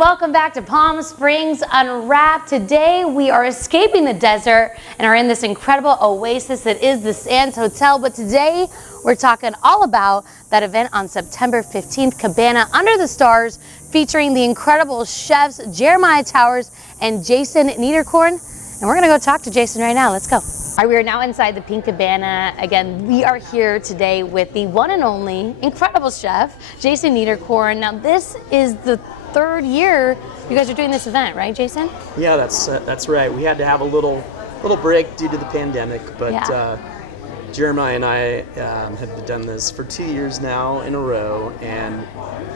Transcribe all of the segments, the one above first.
welcome back to Palm Springs Unwrapped. Today we are escaping the desert and are in this incredible oasis that is the Sands Hotel. But today we're talking all about that event on September 15th, Cabana Under the Stars, featuring the incredible chefs Jeremiah Towers and Jason Niederkorn. And we're gonna go talk to Jason right now. Let's go. All right, we are now inside the Pink Cabana. Again, we are here today with the one and only incredible chef, Jason Niederkorn. Now this is the third year you guys are doing this event, right, Jason? Yeah, that's right. We had to have a little break due to the pandemic, but yeah. Jeremiah and I have done this for 2 years now in a row, and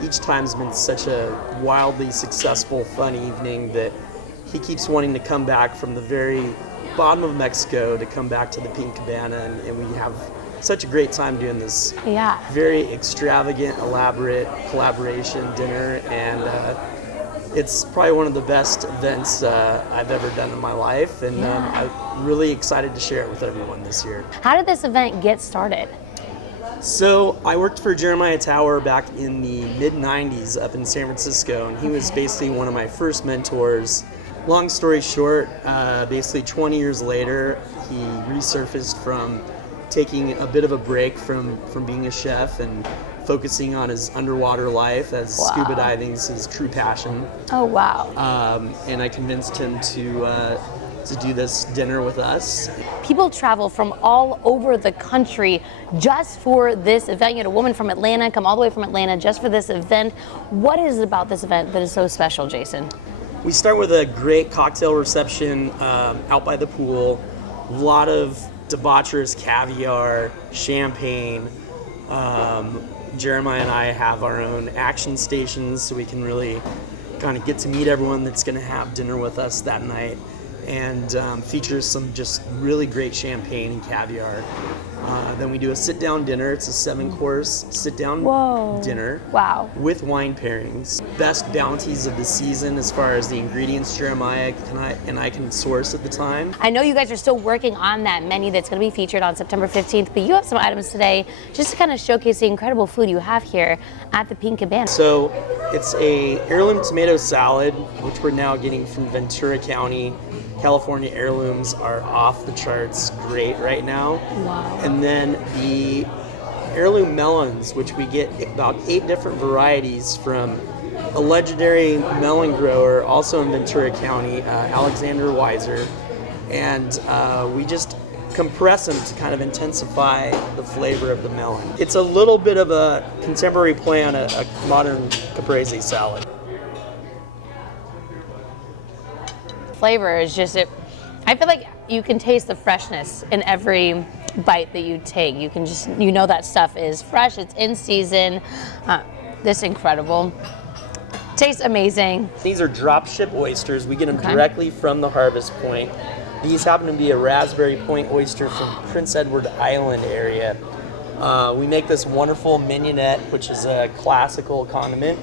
each time's been such a wildly successful, fun evening that he keeps wanting to come back from the very bottom of Mexico to come back to the Pink Cabana, and we have such a great time doing this very extravagant, elaborate collaboration dinner, and it's probably one of the best events I've ever done in my life, and I'm really excited to share it with everyone this year. How did this event get started? So I worked for Jeremiah Tower back in the mid-90s up in San Francisco, and he was basically one of my first mentors. Long story short, basically 20 years later, he resurfaced from taking a bit of a break from being a chef and focusing on his underwater life, as scuba diving is his true passion. Oh, wow. And I convinced him to do this dinner with us. People travel from all over the country just for this event. You had a woman from Atlanta come all the way from Atlanta just for this event. What is it about this event that is so special, Jason? We start with a great cocktail reception out by the pool. A lot of debaucherous caviar, champagne. Jeremiah and I have our own action stations, so we can really kind of get to meet everyone that's going to have dinner with us that night, and features some just really great champagne and caviar. Then we do a sit-down dinner. It's a 7-course sit-down dinner with wine pairings. Best bounties of the season as far as the ingredients Jeremiah and I can source at the time. I know you guys are still working on that menu that's going to be featured on September 15th, but you have some items today just to kind of showcase the incredible food you have here at the Pink Cabana. So it's a heirloom tomato salad, which we're now getting from Ventura County. California heirlooms are off the charts great right now. Wow. And then the heirloom melons, which we get about 8 different varieties from a legendary melon grower also in Ventura County, Alexander Weiser. And we just compress them to kind of intensify the flavor of the melon. It's a little bit of a contemporary play on a modern caprese salad. Flavor is just I feel like you can taste the freshness in every bite that you take. You can just, you know that stuff is fresh, it's in season. This incredible. Tastes amazing. These are drop ship oysters. We get them directly from the harvest point. These happen to be a Raspberry Point oyster from Prince Edward Island area. We make this wonderful mignonette, which is a classical condiment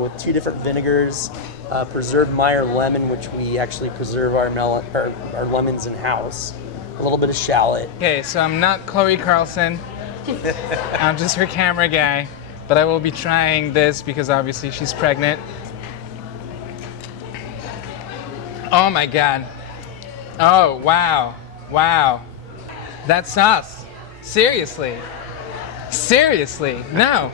with 2 different vinegars. Preserved Meyer lemon, which we actually preserve our lemons in-house. A little bit of shallot. Okay, so I'm not Chloe Carlson. I'm just her camera guy, but I will be trying this because obviously she's pregnant. Oh my God. Oh, wow. Wow. That sauce. Seriously. Seriously. No.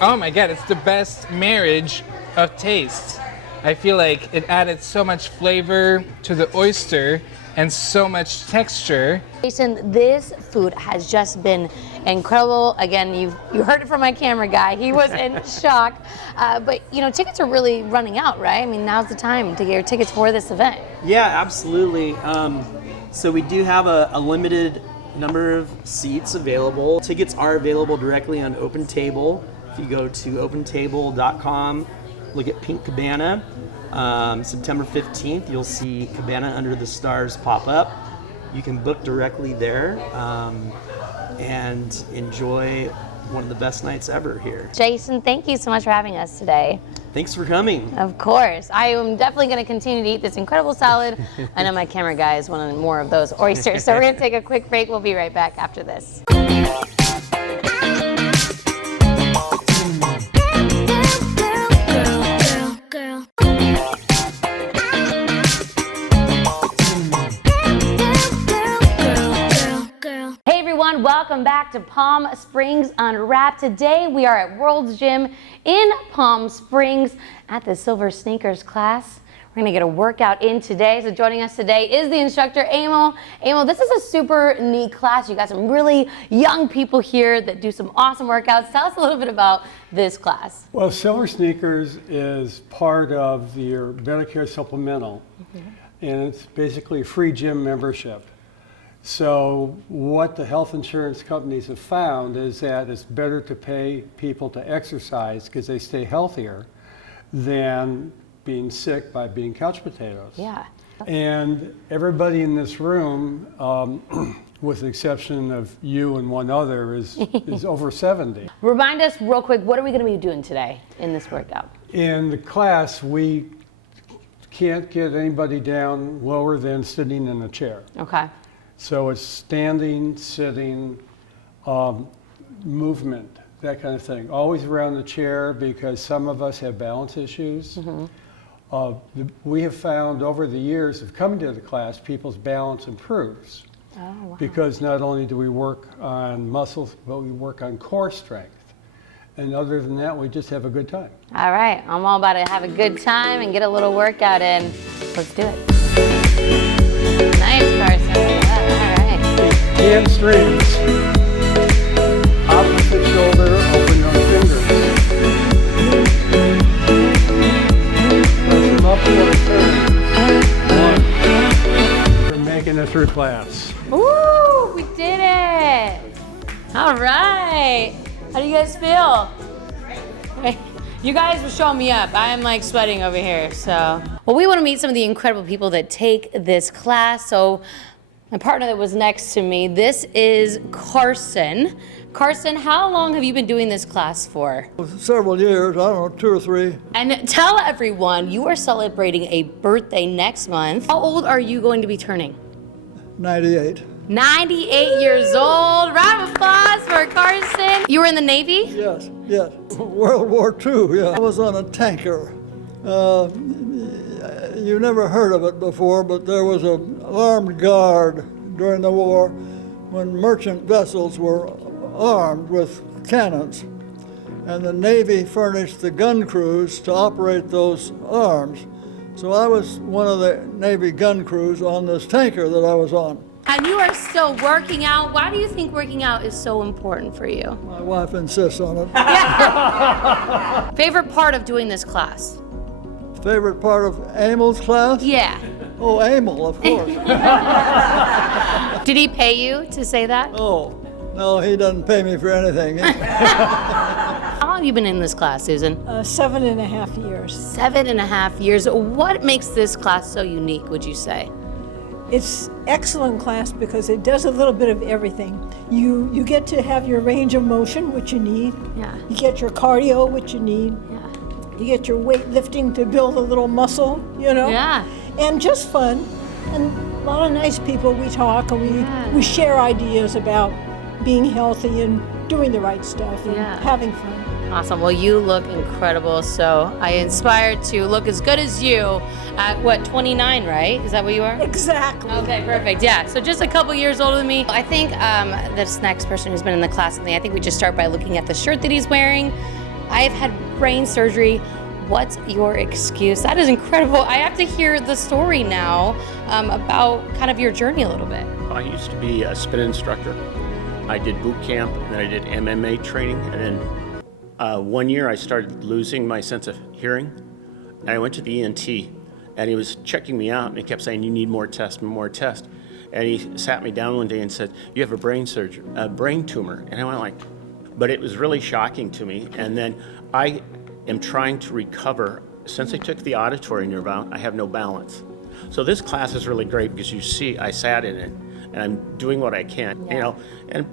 Oh my God, it's the best marriage of taste. I feel like it added so much flavor to the oyster and so much texture. Jason, this food has just been incredible. Again, you heard it from my camera guy. He was in shock. But you know, tickets are really running out, right? I mean, now's the time to get your tickets for this event. Yeah, absolutely. So we do have a limited number of seats available. Tickets are available directly on OpenTable. If you go to opentable.com, look at Pink Cabana, September 15th, you'll see Cabana Under the Stars pop up. You can book directly there and enjoy one of the best nights ever here. Jason, thank you so much for having us today. Thanks for coming. Of course. I am definitely going to continue to eat this incredible salad. I know my camera guy is wanting more of those oysters. So we're going to take a quick break. We'll be right back after this. welcome back to Palm Springs Unwrapped. Today we are at World's Gym in Palm Springs at the Silver Sneakers class. We're gonna get a workout in today. So joining us today is the instructor, Emil. Emil, this is a super neat class. You got some really young people here that do some awesome workouts. Tell us a little bit about this class. Well, Silver Sneakers is part of your Medicare supplemental, and it's basically a free gym membership. So what the health insurance companies have found is that it's better to pay people to exercise because they stay healthier than being sick by being couch potatoes. Yeah. And everybody in this room, with the exception of you and one other, is over 70. Remind us real quick, what are we gonna be doing today in this workout? In the class, we can't get anybody down lower than sitting in a chair. Okay. So it's standing, sitting, movement, that kind of thing. Always around the chair because some of us have balance issues. We have found over the years of coming to the class, people's balance improves. Oh, wow. Because not only do we work on muscles, but we work on core strength. And other than that, we just have a good time. All right, I'm all about to have a good time and get a little workout in. Let's do it. Nice, Carson. All right. Hamstrings. Opposite shoulder, open your fingers. Press them up towards turns. 1. We're making it through class. Woo, we did it. All right. How do you guys feel? Great. You guys were showing me up. I am like sweating over here, so. Well, we want to meet some of the incredible people that take this class. So my partner that was next to me, this is Carson. Carson, how long have you been doing this class for? Several years, I don't know, 2 or 3. And tell everyone, you are celebrating a birthday next month. How old are you going to be turning? 98. 98 years old. Round of applause for Carson. You were in the Navy? Yes, yes. World War II, yeah. I was on a tanker. You never heard of it before, but there was an armed guard during the war when merchant vessels were armed with cannons. And the Navy furnished the gun crews to operate those arms. So I was one of the Navy gun crews on this tanker that I was on. And you are still working out. Why do you think working out is so important for you? My wife insists on it. Favorite part of doing this class? Favorite part of Emil's class? Yeah. Oh, Emil, of course. Did he pay you to say that? Oh, no, he doesn't pay me for anything. How long have you been in this class, Susan? 7.5 years. 7.5 years. What makes this class so unique, would you say? It's excellent class because it does a little bit of everything. You get to have your range of motion, which you need. Yeah. You get your cardio, which you need. Yeah. You get your weightlifting to build a little muscle, you know? Yeah. And just fun. And a lot of nice people. We talk and we share ideas about being healthy and doing the right stuff and having fun. Awesome. Well, you look incredible. So I inspired to look as good as you at what, 29, right? Is that what you are? Exactly. Okay, perfect. Yeah. So just a couple years older than me. I think this next person who's been in the class with me, I think we just start by looking at the shirt that he's wearing. I've had brain surgery. What's your excuse? That is incredible. I have to hear the story now about kind of your journey a little bit. I used to be a spin instructor. I did boot camp, and then I did MMA training, and then 1 year I started losing my sense of hearing, and I went to the ENT, and he was checking me out, and he kept saying, "You need more tests, more tests." And he sat me down one day and said, "You have a brain tumor." And I went like, but it was really shocking to me. And then I am trying to recover. Since I took the auditory nerve out, I have no balance. So this class is really great because you see, I sat in it, and I'm doing what I can, you know. And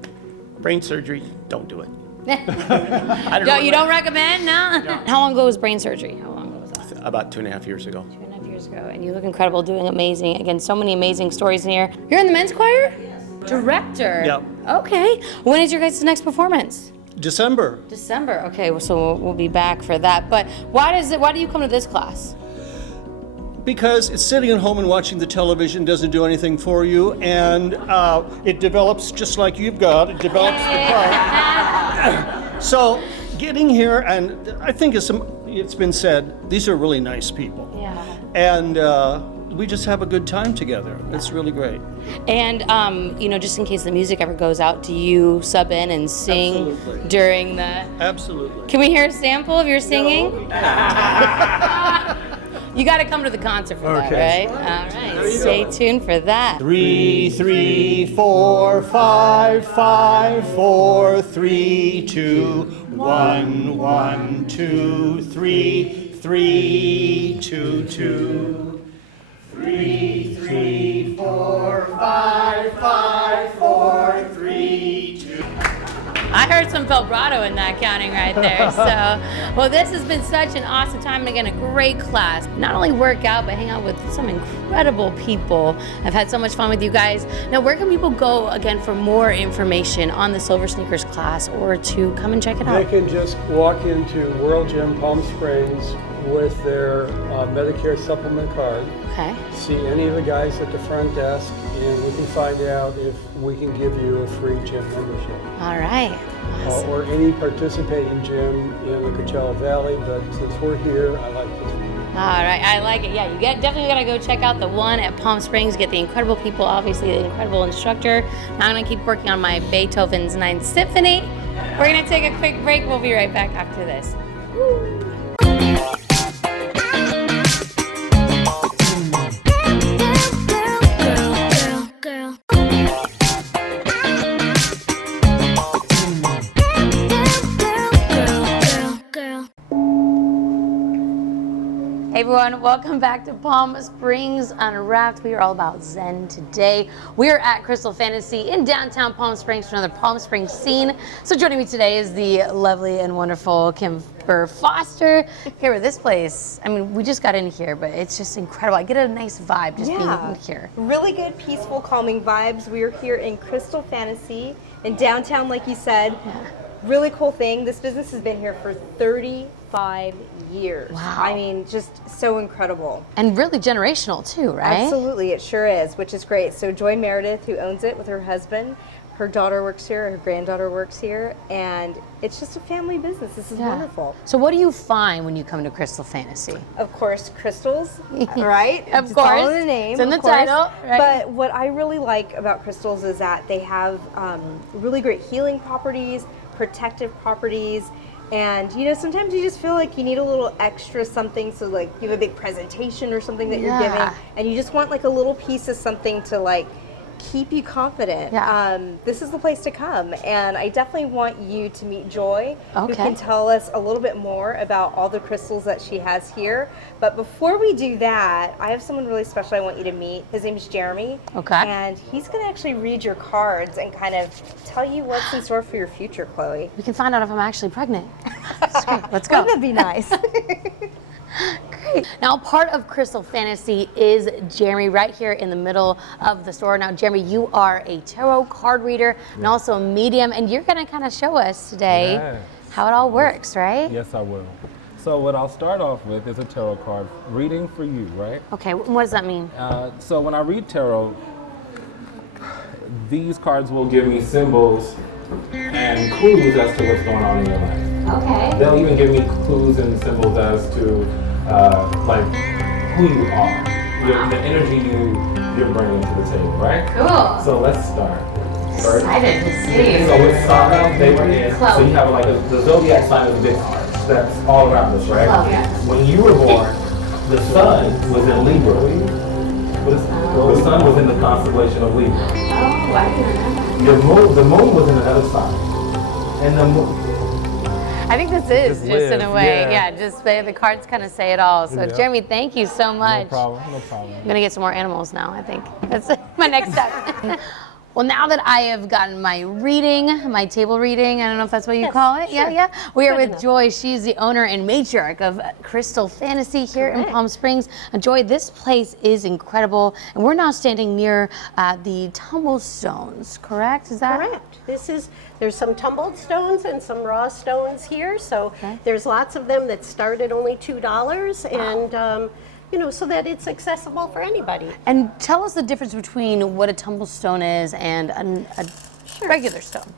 brain surgery, don't do it. You don't recommend? No? How long ago was brain surgery? How long ago was that? About 2.5 years ago. 2.5 years ago. And you look incredible, doing amazing. Again, so many amazing stories in here. You're in the men's choir? Yes. Director? Yep. Okay. When is your guys' next performance? December. Okay, so we'll be back for that. But why do you come to this class? because it's sitting at home and watching the television doesn't do anything for you, and it develops just like you've got. It develops the car. So getting here, and I think it's been said, these are really nice people. Yeah. And we just have a good time together. It's really great. And, you know, just in case the music ever goes out, do you sub in and sing Absolutely. during the... Absolutely. Can we hear a sample of your singing? No. You got to come to the concert for that, Okay. right? All right, stay tuned for that. 3, 3, 4, 5, 5, 4, 3, 2, 1, 1, 2, 3, 3, 2, 2. 3, 3, 4, 5, 5, 4, 3, 2. I heard some vibrato in that counting right there. So, well, this has been such an awesome time. Again, a great class. Not only work out, but hang out with some incredible people. I've had so much fun with you guys. Now, where can people go, again, for more information on the Silver Sneakers class or to come and check it They out? can just walk into World Gym Palm Springs with their Medicare supplement card. Okay. See any of the guys at the front desk, and we can find out if we can give you a free gym membership. All right. Awesome. Or any participating gym in the Coachella Valley, but since we're here, I like this one. All right, I like it. Yeah, you definitely gotta go check out the one at Palm Springs, get the incredible people, obviously the incredible instructor. Now I'm gonna keep working on my Beethoven's Ninth Symphony. We're gonna take a quick break. We'll be right back after this. Hey everyone, welcome back to Palm Springs Unwrapped. We are all about Zen today. We are at Crystal Fantasy in downtown Palm Springs for another Palm Springs scene. So joining me today is the lovely and wonderful Kimber Foster. Here with this place, I mean, we just got in here, but it's just incredible. I get a nice vibe just being in here. Really good, peaceful, calming vibes. We are here in Crystal Fantasy in downtown, like you said. Really cool thing. This business has been here for 35 years. Wow. I mean, just so incredible. And really generational too, right? Absolutely, it sure is, which is great. So Joy Meredith, who owns it with her husband, her daughter works here, her granddaughter works here, and it's just a family business. This is wonderful. So what do you find when you come to Crystal Fantasy? Of course, crystals, right? Of It's course. all in the name. It's in the of course. title, right? But what I really like about crystals is that they have really great healing properties, protective properties, and you know, sometimes you just feel like you need a little extra something, so like you have a big presentation or something that you're giving, and you just want like a little piece of something to like keep you confident. This is the place to come, and I definitely want you to meet Joy, who can tell us a little bit more about all the crystals that she has here. But before we do that, I have someone really special I want you to meet. His name is Jeremy, and he's going to actually read your cards and kind of tell you what's in store for your future, Chloe. We can find out if I'm actually pregnant. That's great. Let's go. Wouldn't that be nice? Great. Now, part of Crystal Fantasy is Jeremy right here in the middle of the store. Now, Jeremy, you are a tarot card reader and also a medium, and you're going to kind of show us today how it all works, right? Yes, I will. So what I'll start off with is a tarot card reading for you, right? Okay, what does that mean? So when I read tarot, these cards will give me symbols and clues as to what's going on in your life. Okay. They'll even give me clues and symbols as to like who you are, the energy you're bringing to the table, right? Cool. So let's start. First, Excited to see. so with signs they were in, so you have like the zodiac sign is a big card. That's all around us, right? When you were born, the sun was in Libra. The sun was in the constellation of Libra. Oh, I didn't know. The moon was in another sign. And the moon, I think this is just in live, a way, yeah. just the cards kind of say it all. So, Jeremy, thank you so much. no problem. I'm gonna get some more animals now, I think. That's my next step. Well, now that I have gotten my reading, my table reading, I don't know if that's what you call it. Sure. Yeah. We are with Joy. She's the owner and matriarch of Crystal Fantasy here in Palm Springs. And Joy, this place is incredible. And we're now standing near the tumblestones, correct? Is that correct? There's some tumbled stones and some raw stones here. So there's lots of them that start at only $2. And so that it's accessible for anybody. And tell us the difference between what a tumble stone is and a regular stone.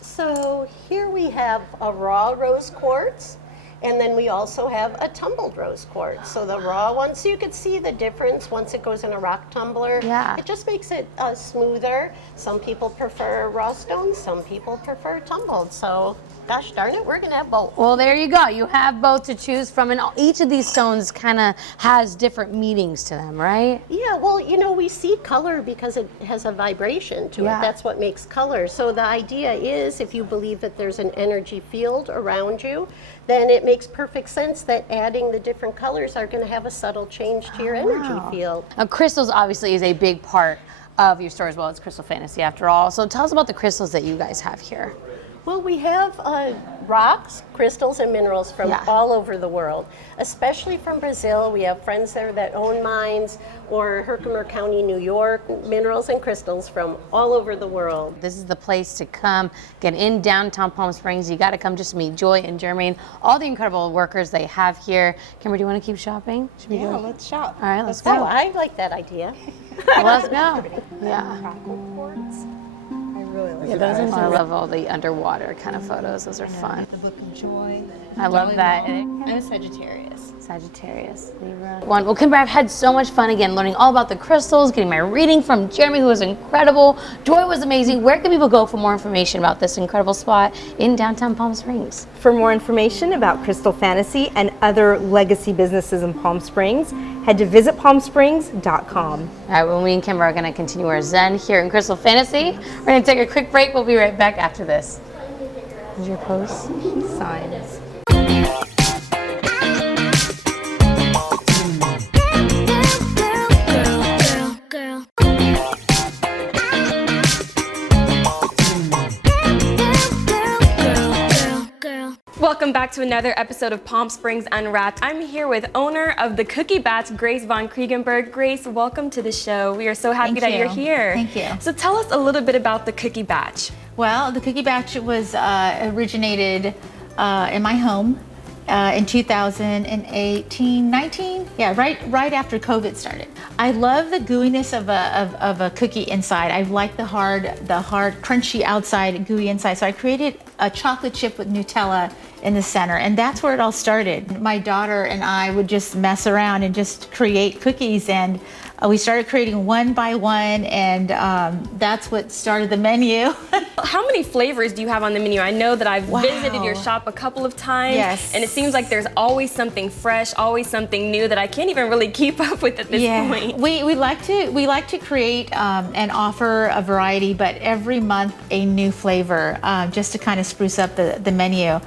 So here we have a raw rose quartz, and then we also have a tumbled rose quartz. So the raw one, so you can see the difference once it goes in a rock tumbler. Yeah. It just makes it smoother. Some people prefer raw stones, some people prefer tumbled. So gosh darn it, we're gonna have both. Well, there you go. You have both to choose from, and each of these stones kind of has different meanings to them, right? Yeah, well, we see color because it has a vibration to it. That's what makes color. So the idea is, if you believe that there's an energy field around you, then it makes perfect sense that adding the different colors are going to have a subtle change to your energy field. Now, crystals obviously is a big part of your store as well. It's Crystal Fantasy after all. So tell us about the crystals that you guys have here. Well, we have rocks, crystals, and minerals from all over the world, especially from Brazil. We have friends there that own mines, or Herkimer County, New York, minerals and crystals from all over the world. This is the place to come, get in downtown Palm Springs. You got to come just to meet Joy and Jermaine, all the incredible workers they have here. Kimber, do you want to keep shopping? Should we go? Let's shop. All right, let's go. Oh, I like that idea. Let's go. Yeah. Really like Yeah, I love all the underwater kind of photos. Those are fun. the Book of Joy. I love that. I'm a Sagittarius. Sagittarius, Libra. Well, Kimber, I've had so much fun again learning all about the crystals, getting my reading from Jeremy, who was incredible. Joy was amazing. Where can people go for more information about this incredible spot in downtown Palm Springs? For more information about Crystal Fantasy and other legacy businesses in Palm Springs, head to visitpalmsprings.com. All right, well, me and Kimber are going to continue our Zen here in Crystal Fantasy. We're going to take a quick break. We'll be right back after this. Here's your pose. Signs. Welcome back to another episode of Palm Springs Unwrapped. I'm here with owner of the Cookie Batch, Grace Von Kriegenberg. Grace, welcome to the show. We are so happy that you're here. Thank you. So tell us a little bit about the Cookie Batch. Well, the Cookie Batch was originated in my home in 2018, 19. Yeah, right after COVID started. I love the gooiness of a cookie inside. I like the hard, crunchy outside, gooey inside. So I created a chocolate chip with Nutella in the center, and that's where it all started. My daughter and I would just mess around and just create cookies, and we started creating one by one, and that's what started the menu. How many flavors do you have on the menu? I know that I've visited your shop a couple of times, and it seems like there's always something fresh, always something new that I can't even really keep up with at this point. We like to create and offer a variety, but every month a new flavor, just to kind of spruce up the menu.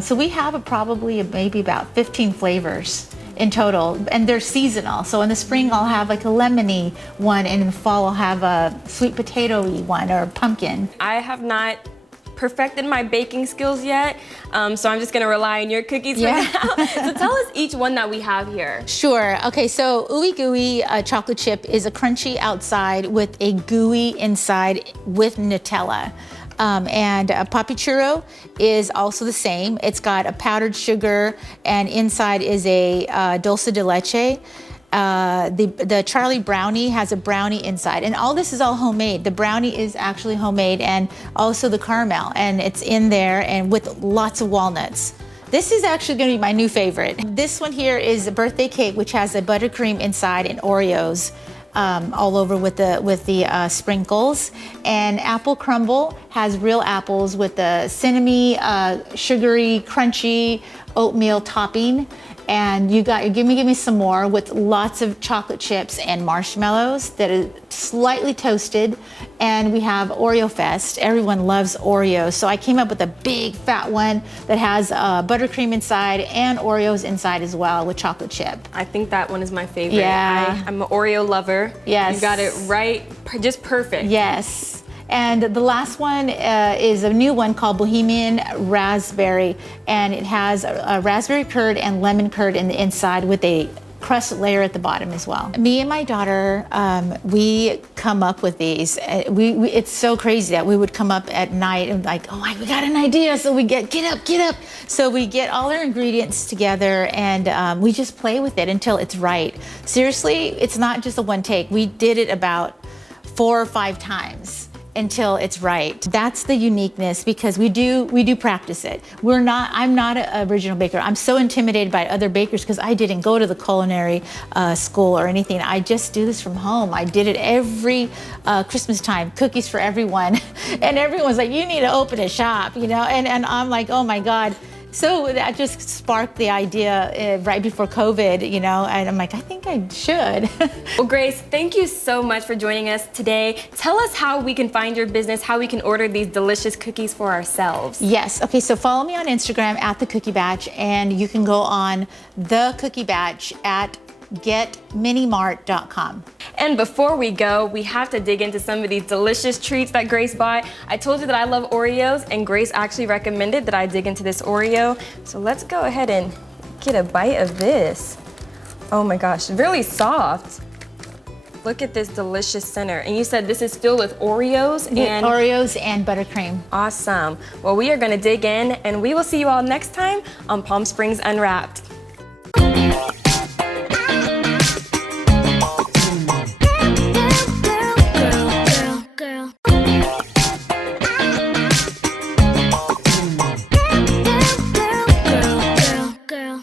So we have probably maybe about 15 flavors in total, and they're seasonal. So in the spring I'll have like a lemony one, and in the fall I'll have a sweet potato-y one or pumpkin. I have not perfected my baking skills yet, so I'm just gonna rely on your cookies for now. So tell us each one that we have here. Sure. Okay, so Ooey Gooey chocolate chip is a crunchy outside with a gooey inside with Nutella. And Papi Churro is also the same. It's got a powdered sugar, and inside is a dulce de leche. The Charlie brownie has a brownie inside, and all this is all homemade. The brownie is actually homemade, and also the caramel, and it's in there, and with lots of walnuts. This is actually going to be my new favorite. This one here is a birthday cake, which has a buttercream inside and Oreos. All over with the sprinkles, and apple crumble has real apples with the cinnamon, sugary, crunchy oatmeal topping. And give me some more with lots of chocolate chips and marshmallows that are slightly toasted. And we have Oreo Fest. Everyone loves Oreos, so I came up with a big fat one that has buttercream inside and Oreos inside as well with chocolate chip. I think that one is my favorite. Yeah. I'm an Oreo lover. Yes. You got it right, just perfect. Yes. And the last one is a new one called Bohemian Raspberry, and it has a raspberry curd and lemon curd in the inside with a crust layer at the bottom as well. Me and my daughter, we come up with these. It's so crazy that we would come up at night and like, oh, we got an idea. So we get up. So we get all our ingredients together and we just play with it until it's right. Seriously, it's not just a one take. We did it about 4 or 5 times until it's right. That's the uniqueness, because we do practice it. I'm not an original baker. I'm so intimidated by other bakers because I didn't go to the culinary school or anything. I just do this from home. I did it every Christmas time, cookies for everyone. And everyone's like, you need to open a shop, and I'm like, oh my God. So that just sparked the idea right before COVID, and I'm like, I think I should. Well, Grace, thank you so much for joining us today. Tell us how we can find your business, how we can order these delicious cookies for ourselves. Yes, okay, so follow me on Instagram at The Cookie Batch, and you can go on The Cookie Batch at getminimart.com. And before we go, we have to dig into some of these delicious treats that Grace bought. I told you that I love Oreos, and Grace actually recommended that I dig into this Oreo. So let's go ahead and get a bite of this. Oh my gosh, really soft. Look at this delicious center. And you said this is filled with Oreos and Oreos and buttercream. Awesome. Well, we are gonna dig in, and we will see you all next time on Palm Springs Unwrapped.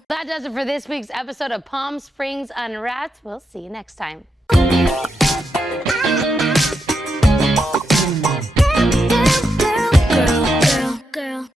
That does it for this week's episode of Palm Springs Unwrapped. We'll see you next time.